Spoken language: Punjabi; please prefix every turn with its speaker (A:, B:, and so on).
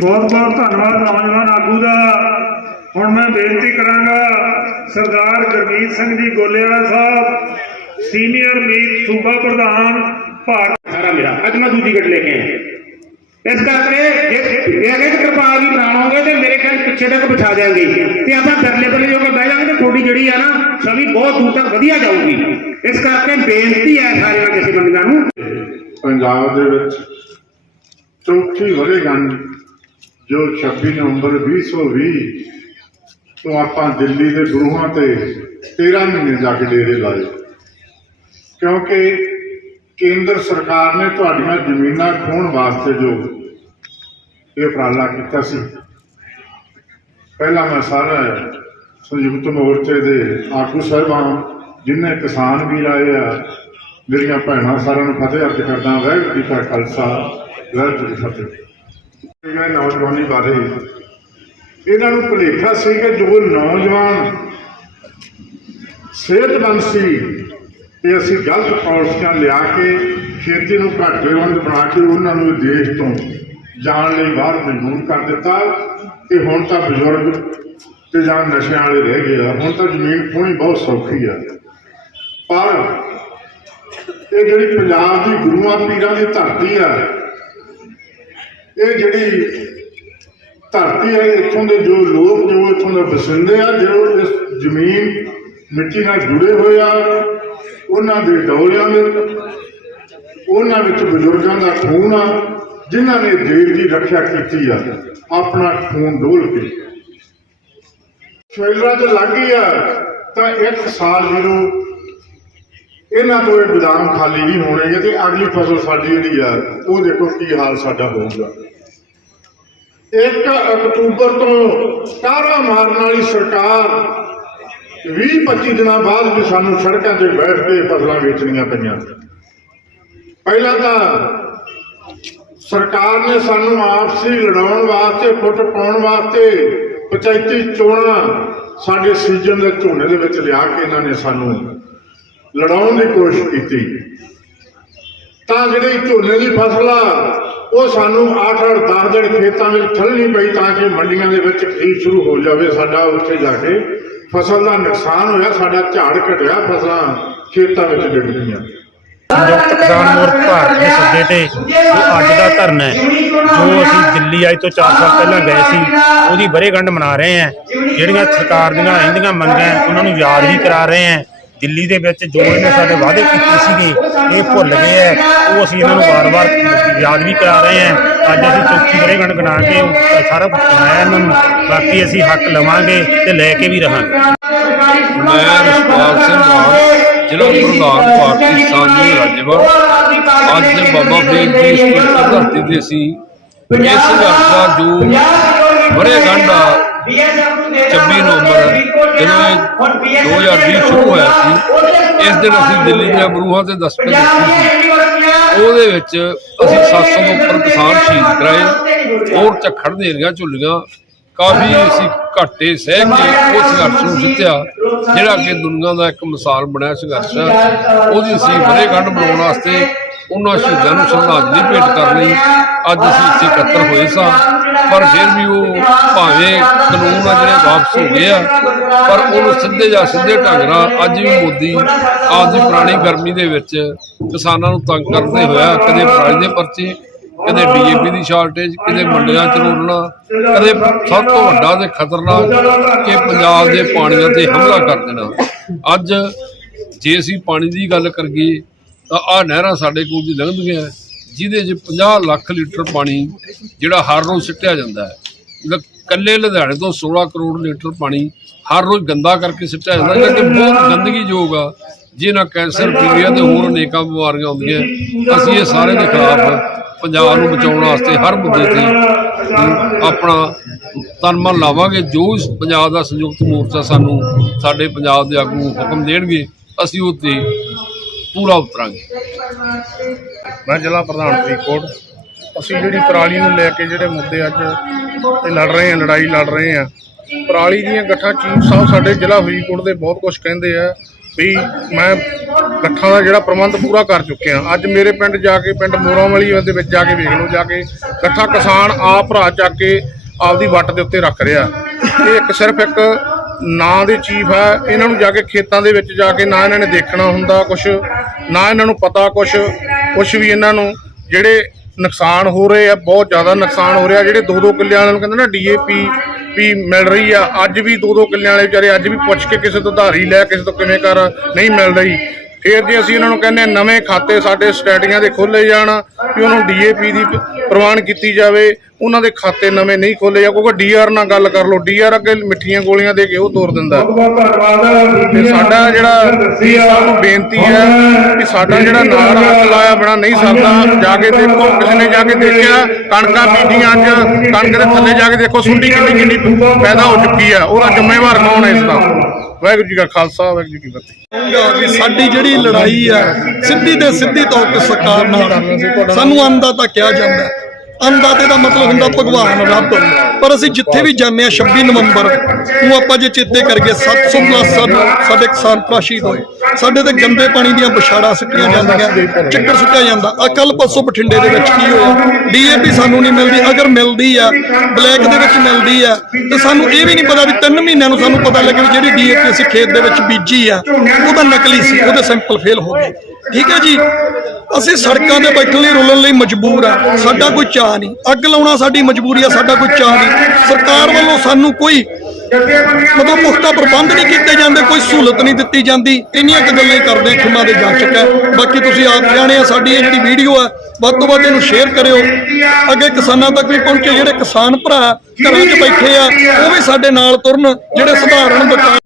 A: ਬਹੁਤ ਬਹੁਤ ਧੰਨਵਾਦ ਨੌਜਵਾਨ ਆਗੂ ਦਾ। ਹੁਣ ਮੈਂ ਬੇਨਤੀ ਕਰਾਂਗਾ ਸਰਦਾਰ ਗੁਰਮੀਤ ਸਿੰਘ ਜੀ ਗੋਲੇਵਾਲਾ ਸਾਹਿਬ ਸੀਨੀਅਰ ਮੀਤ ਸੂਬਾ ਪ੍ਰਧਾਨ ਭਾਰਤ
B: ਸਾਰਾ ਮੇਰਾ। ਅੱਜ ਮੈਂ ਦੂਜੀ ਗੱਡ ਲੈ ਕੇ ਆਇਆ। ਇਸ ਕਰਕੇ ਜੇ ਇਹ ਅਗੇ ਕਿਰਪਾਲ ਵੀ ਬਣਾਉਣਗੇ ਤੇ ਮੇਰੇ ਖਿਆਲ ਪਿੱਛੇ ਤੱਕ ਬਿਠਾ ਦੇਾਂਗੇ ਤੇ ਆਪਾਂ ਦਰਲੇ ਬੱਲੇ ਜੋ ਕੇ ਬਹਿ ਜਾਵਾਂਗੇ ਤੇ ਥੋੜੀ ਜਿਹੜੀ ਆ ਨਾ ਛਵੀ ਬਹੁਤ ਦੂਰ ਤੱਕ ਵਧੀਆ ਜਾਊਗੀ। ਇਸ ਕਰਕੇ ਬੇਨਤੀ ਹੈ ਸਾਰੇ ਕਿਸੇ ਬੰਦਿਆਂ ਨੂੰ।
C: ਪੰਜਾਬ ਦੇ ਵਿੱਚ ਚੌਥੀ ਵਰ੍ਹੇਗੰਢ ਜੋ 26 ਨਵੰਬਰ 2020 ਤੋਂ ਆਪਾਂ ਦਿੱਲੀ ਦੇ ਗੁਰੂਆਂ ਤੇ 13 ਮਹੀਨੇ ਜਾ ਕੇ ਡੇਰੇ ਲਾਏ। ਕਿਉਂਕਿ ਕੇਂਦਰ ਸਰਕਾਰ ਨੇ ਤੁਹਾਡੀਆਂ ਜ਼ਮੀਨਾਂ ਖੋਹਣ ਵਾਸਤੇ ਜੋ ਇਹ ਉਪਰਾਲਾ ਕੀਤਾ ਸੀ। ਪਹਿਲਾਂ ਮੈਂ ਸਾਰਾ ਸੰਯੁਕਤ ਮੋਰਚੇ ਦੇ ਆਗੂ ਸਾਹਿਬਾਨ ਜਿਨ੍ਹਾਂ ਕਿਸਾਨ ਵੀ ਆਏ ਆ, ਮੇਰੀਆਂ ਭੈਣਾਂ ਸਾਰਿਆਂ ਨੂੰ ਫਤਿਹ ਅਰਜ਼ ਕਰਦਾ, ਵਾਹਿਗੁਰੂ ਜੀ ਕਾ ਖਾਲਸਾ, ਵਾਹਿਗੁਰੂ ਜੀ ਫਤਿਹ। ਇਹ ਨੌਜਵਾਨੀ ਬਾਰੇ। ਇਹਨਾਂ ਨੂੰ ਭੁਲੇਖਾ ਸੀ ਕਿ ਜੋ ਨੌਜਵਾਨ ਸਿਹਤਮੰਦ ਸੀ ਤੇ ਅਸੀਂ ਗਲਤ ਪਾਲਿਸੀਆਂ ਲਿਆ ਕੇ ਖੇਤੀ ਨੂੰ ਘਾਟੇਵੰਦ ਬਣਾ ਕੇ ਉਹਨਾਂ ਨੂੰ ਦੇਸ਼ ਤੋਂ ਜਾਣ ਲਈ ਬਾਹਰ ਮਜਬੂਰ ਕਰ ਦਿੱਤਾ। ਤੇ ਹੁਣ ਤਾਂ ਬਜ਼ੁਰਗ ਤੇ ਜਾਂ ਨਸ਼ਿਆਂ ਵਾਲੇ ਰਹਿ ਗਏ ਆ। ਹੁਣ ਤਾਂ ਜ਼ਮੀਨ ਖੋਣੀ ਬਹੁਤ ਸੌਖੀ ਆ। ਪਰ ਇਹ ਜਿਹੜੀ ਪੰਜਾਬ ਦੀ ਗੁਰੂਆਂ ਪੀਰਾਂ ਦੀ ਧਰਤੀ ਆ ਇਹ ਜਿਹੜੀ ਧਰਤੀ ਹੈ, ਇੱਥੋਂ ਦੇ ਜੋ ਲੋਕ ਜੋ ਇੱਥੋਂ ਦੇ ਵਸਿੰਦੇ ਆ, ਜੋ ਇਸ ਜ਼ਮੀਨ ਮਿੱਟੀ ਨਾਲ ਜੁੜੇ ਹੋਏ ਆ, ਉਹਨਾਂ ਦੇ ਡੋਲਿਆਂ ਦੇ, ਉਹਨਾਂ ਵਿੱਚ ਬਜ਼ੁਰਗਾਂ ਦਾ ਖੂਨ ਆ, ਜਿਨ੍ਹਾਂ ਨੇ ਦੇਸ਼ ਦੀ ਰੱਖਿਆ ਕੀਤੀ ਆ, ਆਪਣਾ ਖੂਨ ਡੋਲ ਕੇ। ਸ਼ੈਲਰਾ ਚ ਲੱਗ ਗਈ ਆ, ਤਾਂ ਇੱਕ ਸਾਲ ਜਦੋਂ ਇਹਨਾਂ ਤੋਂ ਇਹ ਗੋਦਾਮ ਖਾਲੀ ਨਹੀਂ ਹੋਣਗੇ ਤੇ ਅਗਲੀ ਫਸਲ ਸਾਡੀ ਜਿਹੜੀ ਆ, ਉਹ ਦੇਖੋ ਕੀ ਹਾਲ ਸਾਡਾ ਹੋਊਗਾ। 1 ਅਕਤੂਬਰ ਤੋਂ ਕਾਰਾ ਮਾਰਨ ਵਾਲੀ ਸਰਕਾਰ 20-25 ਦਿਨਾਂ ਬਾਅਦ ਵੀ ਸਾਨੂੰ ਸੜਕਾਂ 'ਤੇ ਬੈਠ ਕੇ ਫਸਲਾਂ ਵੇਚਣੀਆਂ ਪਈਆਂ। ਪਹਿਲਾਂ ਤਾਂ ਸਰਕਾਰ ਨੇ ਸਾਨੂੰ ਆਪਸੀ ਲੜਾਉਣ ਵਾਸਤੇ ਫੁੱਟ ਪਾਉਣ ਵਾਸਤੇ ਪੰਚਾਇਤੀ ਚੋਣਾਂ ਸਾਡੇ ਸੀਜ਼ਨ ਦੇ ਝੋਨੇ ਦੇ ਵਿੱਚ ਲਿਆ ਕੇ ਇਹਨਾਂ ਨੇ ਸਾਨੂੰ ਲੜਾਉਣ ਦੀ ਕੋਸ਼ਿਸ਼ ਕੀਤੀ। ਤਾਂ ਜਿਹੜੀ ਝੋਨੇ ਦੀ ਫਸਲ ਆ ਉਹ ਸਾਨੂੰ 8-8 10 ਦਿਨ ਖੇਤਾਂ ਵਿੱਚ ਠੱਲਣੀ ਪਈ ਤਾਂ ਕਿ ਮੰਡੀਆਂ ਦੇ ਵਿੱਚ ਖਰੀਦ ਸ਼ੁਰੂ ਹੋ ਜਾਵੇ ਸਾਡਾ ਉੱਥੇ ਜਾ ਕੇ। ਫਸਲ ਦਾ ਨੁਕਸਾਨ ਹੋਇਆ ਸਾਡਾ ਝਾੜ ਘਟਿਆ ਫਸਲਾਂ ਖੇਤਾਂ ਵਿੱਚ ਡਿੱਗ ਗਈਆਂ
D: ਸੰਯੁਕਤ ਕਿਸਾਨ ਮੋਰਚਾ ਭਾਰਤ ਦੇ ਸੱਦੇ ਤੇ ਜੋ ਅੱਜ ਦਾ ਧਰਨਾ ਹੈ। ਜੋ ਅਸੀਂ ਦਿੱਲੀ ਅੱਜ ਤੋਂ 4 ਸਾਲ ਪਹਿਲਾਂ ਗਏ ਸੀ ਉਹਦੀ ਵਰ੍ਹੇਗੰਢ ਮਨਾ ਰਹੇ ਹਾਂ। ਜਿਹੜੀਆਂ ਸਰਕਾਰ ਦੀਆਂ ਰਹਿੰਦੀਆਂ ਮੰਗਾਂ ਉਹਨਾਂ ਨੂੰ ਯਾਦ ਵੀ ਕਰਾ ਰਹੇ ਹਾਂ। ਦਿੱਲੀ ਦੇ ਵਿੱਚ ਜੋ ਇਹਨੇ ਸਾਡੇ ਵਾਅਦੇ ਕੀਤੇ ਸੀਗੇ, ਇਹ ਭੁੱਲ ਗਏ ਹੈ ਉਹ ਅਸੀਂ ਇਹਨਾਂ ਨੂੰ ਵਾਰ-ਵਾਰ ਯਾਦ ਵੀ ਕਰਾ ਰਹੇ ਹਾਂ ਅੱਜ ਅਸੀਂ ਚੌਥੀ ਵਰ੍ਹੇਗੰਢ ਗਣਾ ਕੇ ਸਾਰਾ ਕੁਝ ਸੁਣਾਇਆ ਇਹਨਾਂ ਨੂੰ। ਬਾਕੀ ਅਸੀਂ ਹੱਕ ਲਵਾਂਗੇ ਤੇ ਲੈ ਕੇ ਵੀ ਰਹਾਂਗੇ।
E: ਮੈਂ ਰਸਪਾਲ ਸਿੰਘ ਮਾਨ ਜ਼ਿਲ੍ਹਾ ਪ੍ਰਧਾਨ ਪਾਰਟੀ ਸਾਂਝੀ ਰਾਜੇਵਾਲ। ਅੱਜ ਬਾਬਾ ਫਰੀਦ ਜੀ ਸਪੀਕਰ ਧਰਤੀ ਤੇ ਸੀ ਇਸ ਸੰਘਰਸ਼ ਦਾ ਜੋ ਬੜੇ 26 ਨਵੰਬਰ ਜਦੋਂ ਇਹ 2020 ਸ਼ੁਰੂ ਹੋਇਆ ਸੀ ਇਸ ਦਿਨ ਅਸੀਂ ਦਿੱਲੀ ਦੀਆਂ ਬਰੂਹਾਂ ਤੇ ਦਸਤਕ ਦਿੱਤੀ ਸੀ। ਉਹਦੇ ਵਿੱਚ ਅਸੀਂ 700 ਤੋਂ ਉੱਪਰ ਕਿਸਾਨ ਸ਼ਹੀਦ ਕਰਾਏ ਹੋਰ ਝੱਖੜ ਦੇਰੀਆਂ ਝੁੱਲੀਆਂ ਕਾਫੀ ਅਸੀਂ ਘਾਟੇ ਸਹਿ ਕੇ ਉਹ ਸੰਘਰਸ਼ ਨੂੰ ਜਿੱਤਿਆ ਜਿਹੜਾ ਕਿ ਦੁਨੀਆ ਦਾ ਇੱਕ ਮਿਸਾਲ ਬਣਿਆ ਸੰਘਰਸ਼ ਉਹਦੀ ਅਸੀਂ ਵਰ੍ਹੇਗੰਢ ਬਣਾਉਣ ਵਾਸਤੇ ਉਹਨਾਂ ਸ਼ਹੀਦਾਂ ਨੂੰ ਸ਼ਰਧਾਂਜਲੀ ਭੇਟ ਕਰਨ ਲਈ ਅੱਜ ਅਸੀਂ ਇੱਥੇ ਇਕੱਤਰ ਹੋਏ ਸਾਂ। ਪਰ ਫਿਰ ਵੀ ਉਹ ਭਾਵੇਂ ਕਾਨੂੰਨ ਆ ਜਿਹੜੇ ਵਾਪਸ ਹੋ ਗਏ ਆ, ਪਰ ਉਹਨੂੰ ਸਿੱਧੇ ਜਾਂ ਸਿੱਧੇ ਢੰਗ ਨਾਲ ਅੱਜ ਵੀ ਮੋਦੀ ਆਪਦੀ ਪੁਰਾਣੀ ਗਰਮੀ ਦੇ ਵਿੱਚ ਕਿਸਾਨਾਂ ਨੂੰ ਤੰਗ ਕਰਦੇ ਹੋਇਆ, ਕਦੇ ਪਰਾਲੀ ਦੇ ਪਰਚੇ, ਕਦੇ ਡੀਏਪੀ ਦੀ ਸ਼ਾਰਟੇਜ, ਕਦੇ ਮੰਡੀਆਂ ਚ ਰੋਲਣਾ, ਕਦੇ ਸਭ ਤੋਂ ਵੱਡਾ ਤੇ ਖਤਰਨਾਕ ਕਿ ਪੰਜਾਬ ਦੇ ਪਾਣੀਆਂ ਤੇ ਹਮਲਾ ਕਰ ਦੇਣਾ। ਅੱਜ ਜੇ ਅਸੀਂ ਪਾਣੀ ਦੀ ਗੱਲ ਕਰੀਏ ਤਾਂ ਆਹ ਨਹਿਰਾਂ ਸਾਡੇ ਕੋਲ ਦੀ ਲੰਘਦੀਆਂ ਜਿਹਦੇ 'ਚ 50 ਲੱਖ ਲੀਟਰ ਪਾਣੀ ਜਿਹੜਾ ਹਰ ਰੋਜ਼ ਸਿੱਟਿਆ ਜਾਂਦਾ ਹੈ। ਲ- ਕੱਲੇ ਲੁਧਿਆਣੇ ਤੋਂ 16 ਕਰੋੜ ਲੀਟਰ ਪਾਣੀ ਹਰ ਰੋਜ਼ ਗੰਦਾ ਕਰਕੇ ਸਿੱਟਿਆ ਜਾਂਦਾ ਹੈ ਕਿ ਬਹੁਤ ਗੰਦਗੀ ਯੋਗ ਆ। ਜਿਹਨਾਂ ਕੈਂਸਰ ਪੀਲੀਆ ਤੇ ਹੋਰ ਅਨੇਕਾਂ ਬਿਮਾਰੀਆਂ ਆਉਂਦੀਆਂ, ਅਸੀਂ ਇਹ ਸਾਰੇ ਦੇ ਖਿਲਾਫ ਪੰਜਾਬ ਨੂੰ ਬਚਾਉਣ ਵਾਸਤੇ ਹਰ ਮੁੱਦੇ ਤੇ ਆਪਣਾ ਤਨ ਲਾਵਾਂਗੇ। ਜੋ ਪੰਜਾਬ ਦਾ ਸੰਯੁਕਤ ਮੋਰਚਾ ਸਾਨੂੰ ਸਾਡੇ ਪੰਜਾਬ ਦੇ ਆਗੂ ਹੁਕਮ ਦੇਣਗੇ, ਅਸੀਂ ਉਹ ਤੇ ਪੂਰਾ ਉਤਰਾਂਗੇ।
D: ਮੈਂ ਜ਼ਿਲ੍ਹਾ ਪ੍ਰਧਾਨ ਫਰੀਦਕੋਟ। ਅਸੀਂ ਜਿਹੜੀ ਪਰਾਲੀ ਨੂੰ ਲੈ ਕੇ ਜਿਹੜੇ ਮੁੱਦੇ ਅੱਜ ਤੇ ਲੜ ਰਹੇ ਹਾਂ, ਲੜਾਈ ਲੜ ਰਹੇ ਹਾਂ, ਪਰਾਲੀ ਦੀਆਂ ਗੱਠਾਂ ਚੀਫ ਸਾਹਿਬ ਸਾਡੇ ਜ਼ਿਲ੍ਹਾ ਫਰੀਦਕੋਟ ਦੇ ਬਹੁਤ ਕੁਝ ਕਹਿੰਦੇ ਆ
F: ਵੀ ਮੈਂ ਗੱਠਾਂ ਦਾ ਜਿਹੜਾ ਪ੍ਰਬੰਧ ਪੂਰਾ ਕਰ ਚੁੱਕਿਆ ਅੱਜ ਮੇਰੇ ਪਿੰਡ ਜਾ ਕੇ, ਪਿੰਡ ਮੋਰਾਂਵਾਲੀ ਦੇ ਵਿੱਚ ਜਾ ਕੇ ਵੇਖ ਲਓ, ਜਾ ਕੇ ਗੱਠਾ ਕਿਸਾਨ ਆਪ ਭਰਾ ਚੱਕ ਕੇ ਆਪਦੀ ਵੱਟ ਦੇ ਉੱਤੇ ਰੱਖ ਰਿਹਾ। ਇਹ ਇੱਕ ਸਿਰਫ ਇੱਕ ਨਾਂ ਦੇ ਚੀਫ ਹੈ, ਇਹਨਾਂ ਨੂੰ ਜਾ ਕੇ ਖੇਤਾਂ ਦੇ ਵਿੱਚ ਜਾ ਕੇ ਨਾ ਇਹਨਾਂ ਨੇ ਦੇਖਣਾ ਹੁੰਦਾ ਕੁਝ ਨਾ ਇਹਨਾਂ ਨੂੰ ਪਤਾ ਕੁਝ ਕੁਝ ਵੀ ਇਹਨਾਂ ਨੂੰ ਜਿਹੜੇ ਨੁਕਸਾਨ ਹੋ ਰਹੇ ਆ, ਬਹੁਤ ਜ਼ਿਆਦਾ ਨੁਕਸਾਨ ਹੋ ਰਿਹਾ। ਜਿਹੜੇ ਦੋ ਦੋ ਕਿੱਲਿਆਂ ਵਾਲਿਆਂ ਨੂੰ ਕਹਿੰਦੇ ਨਾ ਡੀਏਪੀ ਵੀ ਮਿਲ ਰਹੀ ਆ, ਅੱਜ ਵੀ ਦੋ ਦੋ ਕਿੱਲਿਆਂ ਵਾਲੇ ਵਿਚਾਰੇ ਅੱਜ ਵੀ ਪੁੱਛ ਕੇ ਕਿਸੇ ਤੋਂ ਧਾਰੀ ਲੈ, ਕਿਸੇ ਤੋਂ ਕਿਵੇਂ ਕਰ, ਨਹੀਂ ਮਿਲ ਰਹੀ। ਫਿਰ ਜੇ ਅਸੀਂ ਉਹਨਾਂ ਨੂੰ ਕਹਿੰਦੇ ਹਾਂ, ਨਵੇਂ ਖਾਤੇ ਸਾਡੇ ਸਟੇਟੀਆਂ ਦੇ ਖੋਲੇ ਜਾਣ ਕਿ ਉਹਨੂੰ ਡੀਏਪੀ ਦੀ ਪ੍ਰਵਾਨ ਕੀਤੀ ਜਾਵੇ। ਉਹਨਾਂ ਦੇ ਖਾਤੇ ਨਵੇਂ ਨਹੀਂ ਖੋਲੇ ਜਾ ਕਿਉਂਕਿ ਡੀਆਰ ਨਾਲ ਗੱਲ ਕਰ ਲਓ ਡੀਆਰ ਅੱਗੇ ਮਿੱਠੀਆਂ ਗੋਲੀਆਂ ਦੇ ਕੇ ਉਹ ਤੋਰ ਦਿੰਦਾ।
A: ਬਹੁਤ
F: ਤੇ ਸਾਡਾ ਜਿਹੜਾ ਸੀ ਨੂੰ ਬੇਨਤੀ ਹੈ ਕਿ ਸਾਡਾ ਜਿਹੜਾ ਨਾਰਾ ਲਾਇਆ ਬਣਾ ਨਹੀਂ ਸਕਦਾ ਜਾ ਕੇ ਦੇਖੋ, ਕਿਸੇ ਨੇ ਜਾ ਕੇ ਦੇਖਿਆ, ਕਣਕਾਂ ਬੀਜੀਆਂ ਅੱਜ, ਕਣਕ ਦੇ ਥੱਲੇ ਜਾ ਕੇ ਦੇਖੋ, ਸੁੰਡੀ ਕਿੰਨੀ ਕਿੰਨੀ ਪੈਦਾ ਹੋ ਚੁੱਕੀ ਆ ਉਹਦਾ ਜ਼ਿੰਮੇਵਾਰ ਕੌਣ ਹੈ ਇਸ ਦਾ? ਵਾਹਿਗੁਰੂ ਜੀ ਕਾ ਖਾਲਸਾ, ਵਾਹਿਗੁਰੂ ਜੀ ਕੀ ਫਤਿਹ।
G: ਕਹੂੰਗਾ ਵੀ ਸਾਡੀ ਜਿਹੜੀ ਲੜਾਈ ਹੈ ਸਿੱਧੀ ਤੇ ਸਿੱਧੀ ਤੌਰ ਤੇ ਸਰਕਾਰ ਨਾਲ ਸਾਨੂੰ ਅੰਨਦਾਤਾ ਕਿਹਾ ਜਾਂਦਾ। ਅੰਦਾਤੇ ਦਾ ਮਤਲਬ ਹੁੰਦਾ ਭਗਵਾਨ ਰੱਬ। ਪਰ ਅਸੀਂ ਜਿੱਥੇ ਵੀ ਜਾਂਦੇ ਆ 26 ਨਵੰਬਰ ਨੂੰ ਆਪਾਂ ਜੇ ਚੇਤੇ ਕਰਕੇ 700 ਪਲੱਸ ਸਾਨੂੰ ਸਾਡੇ ਕਿਸਾਨ ਭਰਾ ਹੋਏ। ਸਾਡੇ ਤੇ ਗੰਦੇ ਪਾਣੀ ਦੀਆਂ ਬਛਾੜਾਂ ਸੁੱਟੀਆਂ ਜਾਂਦੀਆਂ, ਚੱਕਰ ਸੁੱਟਿਆ ਜਾਂਦਾ। ਆ ਕੱਲ ਪਰਸੋਂ ਬਠਿੰਡੇ ਦੇ ਵਿੱਚ ਕੀ ਹੋਇਆ? ਡੀਏਪੀ ਸਾਨੂੰ ਨਹੀਂ ਮਿਲਦੀ, ਅਗਰ ਮਿਲਦੀ ਆ, ਬਲੈਕ ਦੇ ਵਿੱਚ ਮਿਲਦੀ ਆ, ਤੇ ਸਾਨੂੰ ਇਹ ਵੀ ਨਹੀਂ ਪਤਾ ਵੀ 3 ਮਹੀਨਿਆਂ ਨੂੰ ਸਾਨੂੰ ਪਤਾ ਲੱਗੇ ਵੀ ਜਿਹੜੀ ਡੀਏਪੀ ਅਸੀਂ ਖੇਤ ਦੇ ਵਿੱਚ ਬੀਜੀ ਆ, ਉਹਦਾ ਨਕਲੀ ਸੀ, ਉਹਦੇ ਸੈਂਪਲ ਫੇਲ ਹੋ ਗਏ। ਠੀਕ ਹੈ ਜੀ? ਅਸੀਂ ਸੜਕਾਂ ਤੇ ਬੈਠਣ ਲਈ ਰੁਲਣ ਲਈ ਮਜਬੂਰ ਆ। ਸਾਡਾ ਕੋਈ ਚਾਰ ਚਾਹ ਨਹੀਂ। ਅੱਗ ਲਾਉਣਾ ਸਾਡੀ ਮਜਬੂਰੀ ਆ, ਸਾਡਾ ਕੋਈ ਚਾਹ ਨਹੀਂ। ਸਰਕਾਰ ਵੱਲੋਂ ਸਾਨੂੰ ਕੋਈ ਮਤਲਬ ਪੁਖਤਾ ਪ੍ਰਬੰਧ ਨਹੀਂ ਕੀਤੇ ਜਾਂਦੇ, ਕੋਈ ਸਹੂਲਤ ਨਹੀਂ ਦਿੱਤੀ ਜਾਂਦੀ। ਇੰਨੀਆਂ ਕੁ ਗੱਲਾਂ ਹੀ ਕਰਦੇ ਆ, ਖਿਮਾ ਦੇ ਜਾ ਚੱਕਾ ਬਾਕੀ ਤੁਸੀਂ ਆਪ ਜਾਣੇ ਆ, ਸਾਡੀ ਇਹ ਜਿਹੜੀ ਵੀਡੀਓ ਆ। ਵੱਧ ਤੋਂ ਵੱਧ ਇਹਨੂੰ ਸ਼ੇਅਰ ਕਰਿਓ। ਅੱਗੇ ਕਿਸਾਨਾਂ ਤੱਕ ਵੀ ਪਹੁੰਚੇ, ਜਿਹੜੇ ਕਿਸਾਨ ਭਰਾ ਘਰਾਂ 'ਚ ਬੈਠੇ ਆ, ਉਹ ਵੀ ਸਾਡੇ ਨਾਲ ਤੁਰਨ, ਜਿਹੜੇ ਸਧਾਰਨ ਦੁਕਾਨ